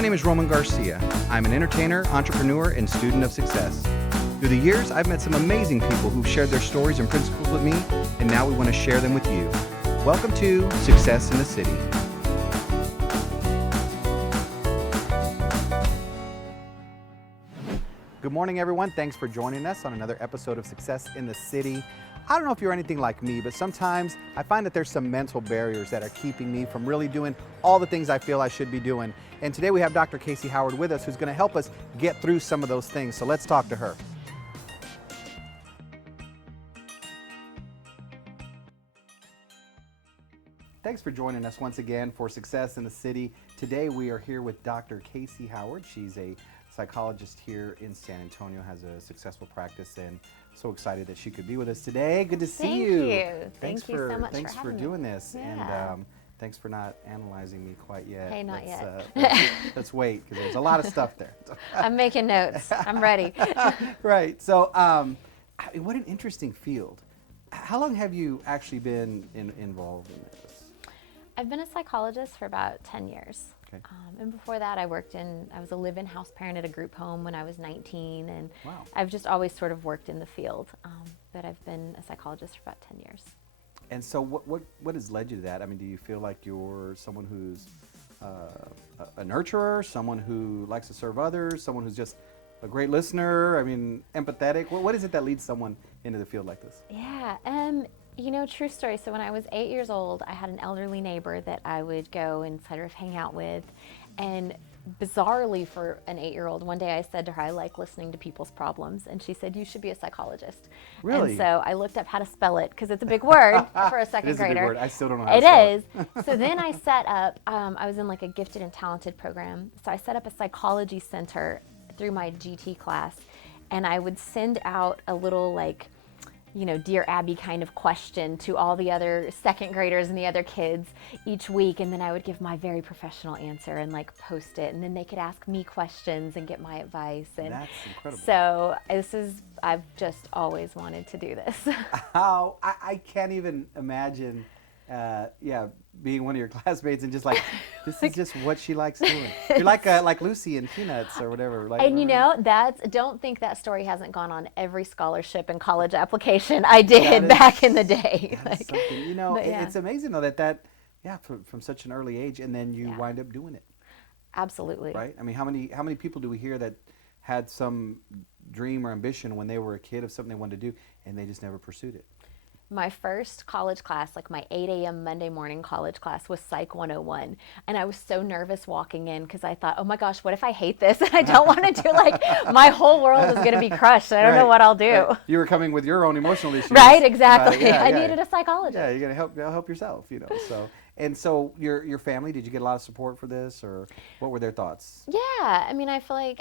My name is Roman Garcia. I'm an entertainer, entrepreneur, and student of success. Through the years, I've met some amazing people who've shared their stories and principles with me, and now we want to share them with you. Welcome to Success in the City. Good morning, everyone. Thanks for joining us on another episode of Success in the City. I don't know if you're anything like me, but sometimes I find that there's some mental barriers that are keeping me from really doing all the things I feel I should be doing. And today we have Dr. Casey Howard with us, who's going to help us get through some of those things. So let's talk to her. Thanks for joining us once again for Success in the City. Today we are here with Dr. Casey Howard. She's a psychologist here in San Antonio, has a successful practice, and so excited that she could be with us today. Good to see you. Thank you. Thank you so much Thanks for doing this. Yeah. And thanks for not analyzing me quite yet. Hey, not yet. Let's wait, because there's a lot of stuff there. I'm making notes. I'm ready. Right. So what an interesting field. How long have you actually been involved in this? I've been a psychologist for about 10 years. Okay. And before that, I was a live-in house parent at a group home when I was 19, and Wow. I've just always sort of worked in the field. But I've been a psychologist for about 10 years. And so what has led you to that? I mean, do you feel like you're someone who's a nurturer, someone who likes to serve others, someone who's just a great listener, I mean, empathetic? What is it that leads someone into the field like this? Yeah, true story. So when I was 8 years old, I had an elderly neighbor that I would go and sort of hang out with. And bizarrely, for an 8-year-old, one day I said to her, I like listening to people's problems. And she said, you should be a psychologist. Really? And so I looked up how to spell it, because it's a big word for a second It is grader. a big word. I still don't know how to spell it. It is. So then I set up, I was in like a gifted and talented program. So I set up a psychology center through my GT class. And I would send out a little Dear Abby kind of question to all the other second graders and the other kids each week, and then I would give my very professional answer and post it, and then they could ask me questions and get my advice. And that's incredible. So I've just always wanted to do this. How I can't even imagine being one of your classmates and just this is just what she likes doing. You're like Lucy in Peanuts or whatever. Don't think that story hasn't gone on every scholarship and college application I did back in the day. That's something, it's amazing though that from such an early age, and then you wind up doing it. Absolutely. Right? I mean, how many people do we hear that had some dream or ambition when they were a kid of something they wanted to do, and they just never pursued it? My first college class, my 8 a.m. Monday morning college class, was Psych 101. And I was so nervous walking in because I thought, oh my gosh, what if I hate this? And I don't want to do my whole world is going to be crushed. I don't know what I'll do. Right. You were coming with your own emotional issues. Right, exactly. I needed a psychologist. Yeah, you're going to help yourself, so. And so your family, did you get a lot of support for this, or what were their thoughts? Yeah, I mean, I feel like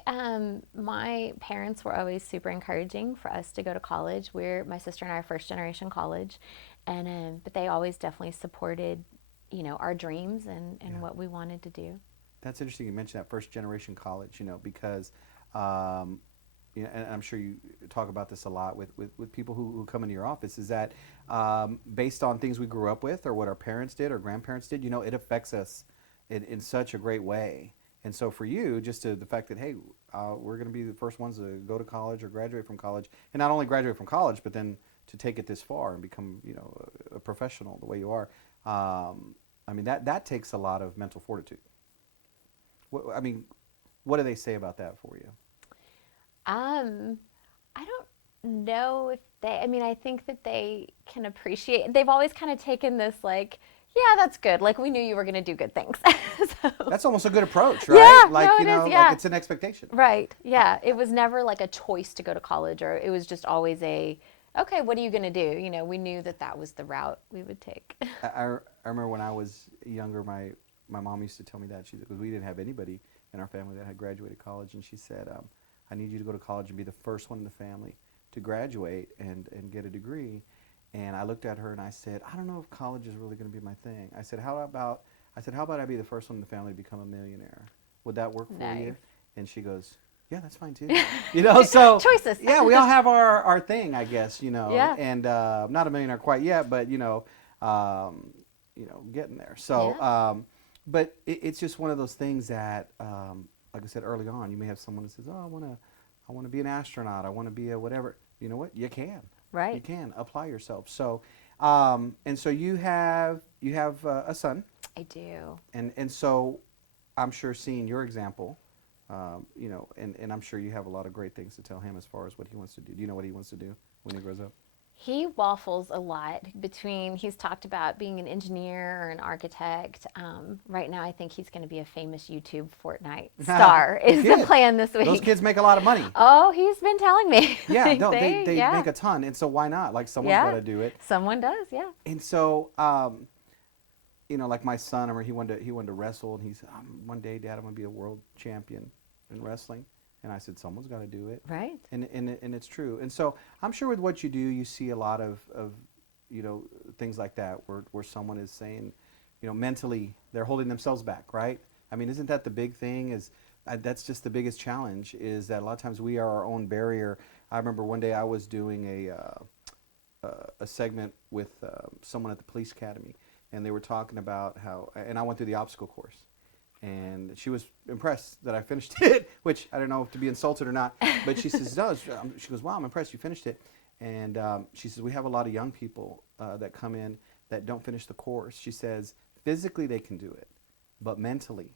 my parents were always super encouraging for us to go to college. My sister and I are first generation college, and but they always definitely supported, our dreams and what we wanted to do. That's interesting you mentioned that first generation college, because and I'm sure you talk about this a lot with people who come into your office, is that based on things we grew up with or what our parents did or grandparents did, it affects us in such a great way. And so for you, just the fact that, hey, we're going to be the first ones to go to college or graduate from college, and not only graduate from college, but then to take it this far and become, a professional the way you are, I mean, that takes a lot of mental fortitude. What do they say about that for you? I don't know if I think that they can appreciate, they've always kind of taken this yeah, that's good. We knew you were going to do good things. So, that's almost a good approach, right? Yeah, it's an expectation. Right. Yeah. It was never a choice to go to college, or it was just always okay, what are you going to do? We knew that was the route we would take. I remember when I was younger, my mom used to tell me that, because we didn't have anybody in our family that had graduated college, and she said, I need you to go to college and be the first one in the family to graduate and get a degree. And I looked at her and I said, I don't know if college is really going to be my thing. I said, how about I be the first one in the family to become a millionaire? Would that work for you? And she goes, yeah, that's fine too. So choices. Yeah, we all have our thing, I guess, Yeah. And not a millionaire quite yet, but getting there. So but it's just one of those things that, like I said early on, you may have someone that says, "Oh, I want to be an astronaut. I want to be a whatever." You know what? You Right. can apply yourself. So, and so you have a son, I do. and so I'm sure seeing your example, and I'm sure you have a lot of great things to tell him as far as what he wants to do. Do you know what he wants to do when he grows up? He waffles a lot between, he's talked about being an engineer or an architect. Right now, I think he's going to be a famous YouTube Fortnite star, is the Good. plan this Those week. kids make a lot of money. Oh, he's been telling me. Yeah, no, they Yeah, make a ton, and so why not? Like someone's got yeah. to do it. Someone does, yeah. And so, like my son, I mean, he wanted to wrestle, and he's one day, Dad, I'm gonna be a world champion in wrestling. And I said, someone's got to do it. Right. And it's true. And so I'm sure with what you do, you see a lot of things like that where someone is saying, mentally they're holding themselves back, right? I mean, isn't that the big thing? That's just the biggest challenge, is that a lot of times we are our own barrier. I remember one day I was doing a segment with someone at the police academy, and they were talking about how, and I went through the obstacle course, and she was impressed that I finished it, which I don't know if to be insulted or not, but she says, no, she goes, wow, I'm impressed you finished it. And she says, we have a lot of young people that come in that don't finish the course. She says, physically they can do it, but mentally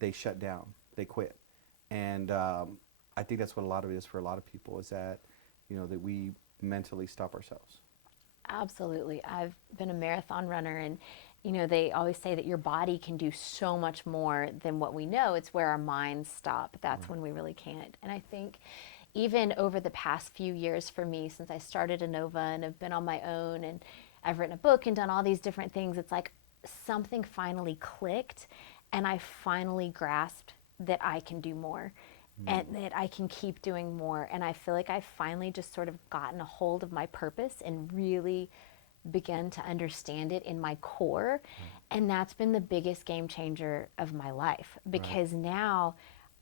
they shut down, they quit. And I think that's what a lot of it is for a lot of people, is that, that we mentally stop ourselves. Absolutely. I've been a marathon runner, and they always say that your body can do so much more than what we know. It's where our minds stop. That's when we really can't. And I think even over the past few years for me, since I started Innova and have been on my own, and I've written a book and done all these different things, it's like something finally clicked, and I finally grasped that I can do more and that I can keep doing more. And I feel like I've finally just sort of gotten a hold of my purpose and really begun to understand it in my core. And that's been the biggest game changer of my life, because now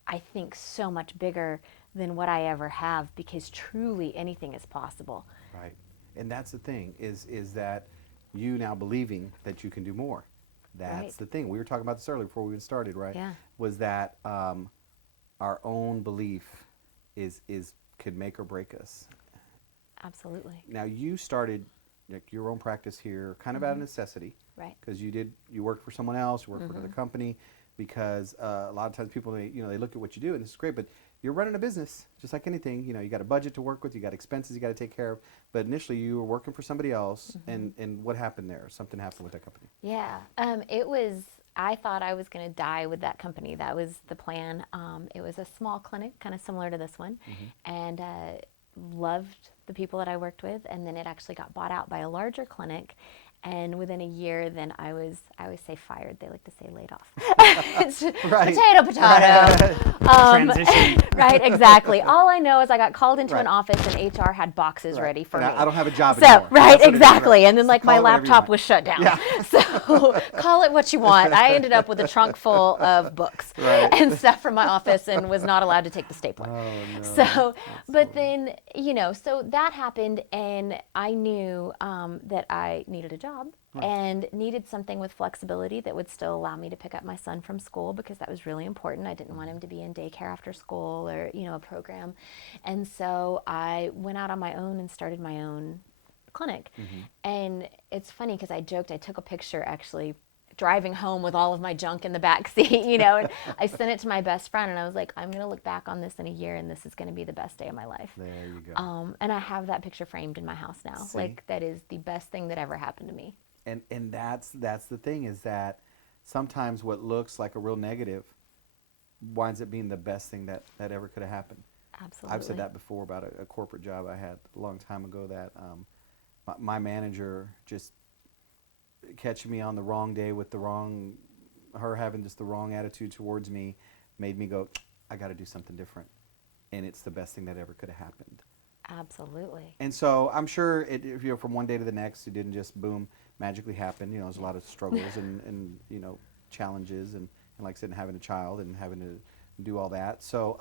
I think so much bigger than what I ever have, because truly anything is possible. Right. And that's the thing, is that you now believing that you can do more. That's Right. the thing. We were talking about this earlier before we even started, right? Yeah. Was that our own belief could make or break us. Absolutely. Now you started like your own practice here kind of out of necessity, Right. because you worked for someone else, you worked for another company, because a lot of times people they look at what you do and this is great, but you're running a business just like anything. You got a budget to work with, you got expenses you got to take care of. But initially you were working for somebody else, and what happened there? Something happened with that company. Yeah. It was, I thought I was going to die with that company. That was the plan. It was a small clinic, kind of similar to this one, and loved the people that I worked with. And then it actually got bought out by a larger clinic. And within a year, then I always say fired. They like to say laid off. It's Right. potato, potato. Transition. Right, exactly. All I know is I got called into an Right. office and HR had boxes Right. ready for And me. I don't have a job So, anymore. right, That's what it is, exactly. right. And then like So my call it whatever you laptop want. was shut down. Yeah. So call it what you want. I ended up with a trunk full of books Right. and stuff from my office, and was not allowed to take the stapler. Oh, no. So, but funny. then, so that happened, and I knew that I needed a job and needed something with flexibility that would still allow me to pick up my son from school, because that was really important. I didn't want him to be in daycare after school, or, a program. And so I went out on my own and started my own clinic. And it's funny because I joked, I took a picture actually driving home with all of my junk in the back seat, and I sent it to my best friend, and I was like, I'm going to look back on this in a year, and this is going to be the best day of my life. There you go. And I have that picture framed in my house now. See? Like, that is the best thing that ever happened to me. And that's the thing, is that sometimes what looks like a real negative winds up being the best thing that ever could have happened. Absolutely. I've said that before about a corporate job I had a long time ago, that my manager just catching me on the wrong day with her having just the wrong attitude towards me, made me go, I got to do something different. And it's the best thing that ever could have happened. Absolutely. And so I'm sure from one day to the next, it didn't just boom, magically happen. There's a lot of struggles and challenges, and like I said, having a child and having to do all that. So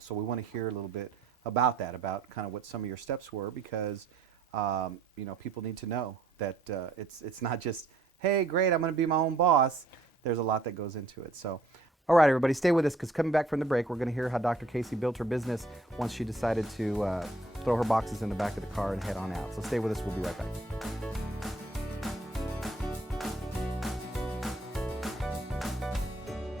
so we want to hear a little bit about that, about kind of what some of your steps were, because people need to know that it's not just, hey, great, I'm going to be my own boss. there's a lot that goes into it. So, all right, everybody, stay with us, because coming back from the break, we're going to hear how Dr. Casey built her business once she decided to throw her boxes in the back of the car and head on out. So stay with us. We'll be right back.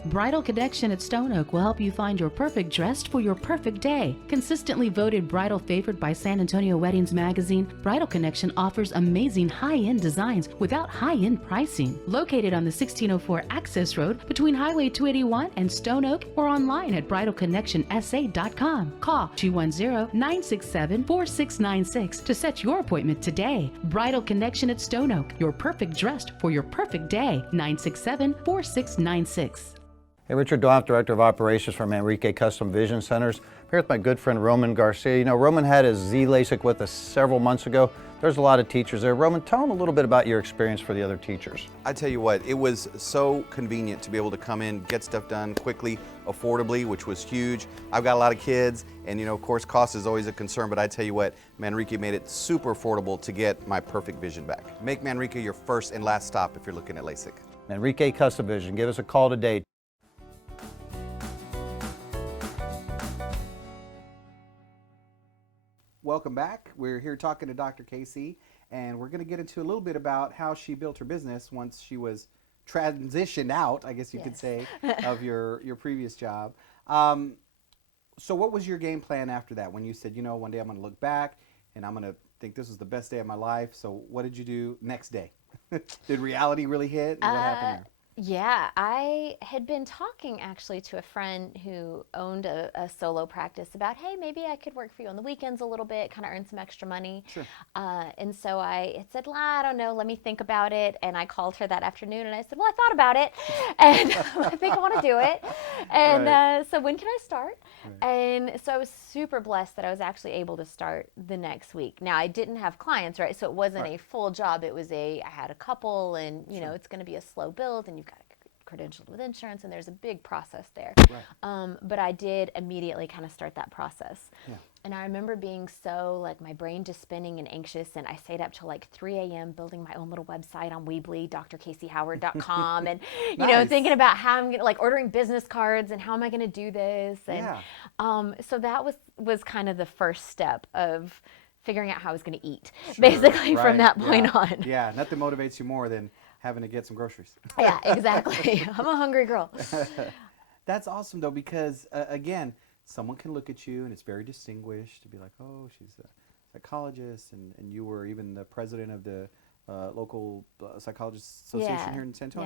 Bridal Connection at Stone Oak will help you find your perfect dress for your perfect day. Consistently voted bridal favorite by San Antonio Weddings Magazine, Bridal Connection offers amazing high-end designs without high-end pricing. Located on the 1604 Access Road between Highway 281 and Stone Oak, or online at bridalconnectionsa.com. Call 210-967-4696 to set your appointment today. Bridal Connection at Stone Oak, your perfect dress for your perfect day. 967-4696. Hey, Richard Doff, Director of Operations for Manrique Custom Vision Centers. I'm here with my good friend Roman Garcia. You know, Roman had his Z LASIK with us several months ago. There's a lot of teachers there. Roman, tell them a little bit about your experience for the other teachers. I tell you what, it was so convenient to be able to come in, get stuff done quickly, affordably, which was huge. I've got a lot of kids, and of course, cost is always a concern, but I tell you what, Manrique made it super affordable to get my perfect vision back. Make Manrique your first and last stop if you're looking at LASIK. Manrique Custom Vision, give us a call today. Welcome back. We're here talking to Dr. Casey, and we're going to get into a little bit about how she built her business once she was transitioned out, I guess you could say, of your previous job. So what was your game plan after that, when you said, one day I'm going to look back and I'm going to think this was the best day of my life? So what did you do next day? Did reality really hit? And what happened there? Yeah, I had been talking actually to a friend who owned a solo practice about, hey, maybe I could work for you on the weekends a little bit, kind of earn some extra money. Sure. And so I had said, I don't know, let me think about it. And I called her that afternoon and I said, well, I thought about it and I think I want to do it. And Right. So when can I start? Right. And so I was super blessed that I was actually able to start the next week. Now, I didn't have clients, right? So it wasn't Right. a full job. It was I had a couple, and Sure. it's going to be a slow build, and you've got to credentialed with insurance, and there's a big process there. Right. But I did immediately kind of start that process. Yeah. And I remember being so, like, my brain just spinning and anxious, and I stayed up till like 3 a.m. building my own little website on Weebly, drcaseyhoward.com, and, Nice. thinking about how I'm going to, like, ordering business cards and how am I going to do this. And Yeah. so that was kind of the first step of figuring out how I was going to eat, Sure. basically, Right. from that point Yeah. on. Yeah, nothing motivates you more than having to get some groceries. Yeah, exactly. I'm a hungry girl. That's awesome, though, because again, someone can look at you and it's very distinguished to be like, oh, she's a psychologist, and you were even the president of the local psychologists association Yeah. here in San Antonio. Yeah.